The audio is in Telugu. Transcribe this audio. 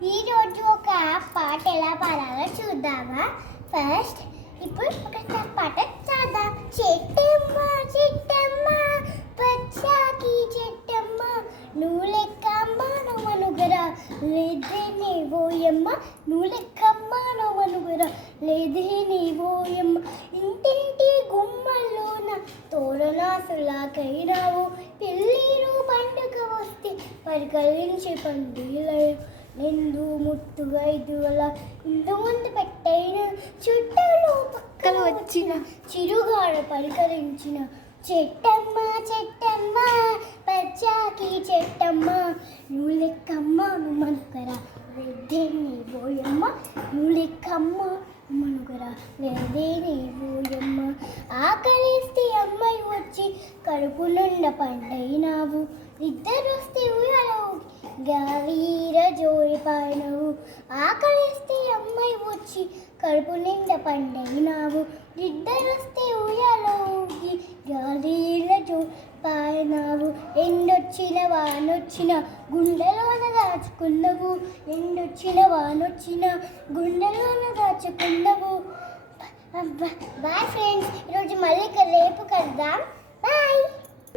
ఈరోజు ఒక పాట ఎలా పాడాలో చూద్దామా? ఫస్ట్ ఇప్పుడు ఒక పాట చేద్దాం. చెట్టమ్మ చెట్టమ్మ పచ్చాకి చెట్టమ్మ నువ్వు లెక్కమ్మ నువ్వనుగరా. లేదే నీ ఓయమ్మ నువ్వు లెక్కమ్మ నువ్వనుగరా. లేదే నీ ఓయమ్మ ఇంటింటి గుమ్మల్లోన తోరణాసులాకైనావు పెళ్ళిరు పండుగ వస్తే పరికలించి పండుగలు నిండు ముట్టుగా ఇదివల ఇందు ముందు పెట్టైన చుట్టాలు పక్కన వచ్చిన చిరుగాడ పరికరించిన చెట్టమ్మ చెట్టమ్మ పచ్చాకి చెట్టమ్మ నువ్వు లెక్కమ్మ నువ్వు మనకరా లేదే నీ పోయమ్మ నువ్వు లెక్కమ్మ మనుగరా లేదే నీ పోయమ్మ ఆకలిస్తే అమ్మాయి వచ్చి కడుపు నుండ పండైనావు. ఇద్దరు వస్తే గవీర జోడి పాడినవు ఆకలిస్తే అమ్మాయి వచ్చి కడుపు నిండా పండైనావు ఇద్దరు వస్తే ఉయ్యాలవుగి గవీర పాడినావు ఎండొచ్చిన వానొచ్చిన గుండెలోన దాచుకున్నవు. ఎండొచ్చిన వానొచ్చిన గుండెలోన దాచుకున్నవు. బాయ్ ఫ్రెండ్స్ ఈరోజు మళ్ళీ రేపు కదా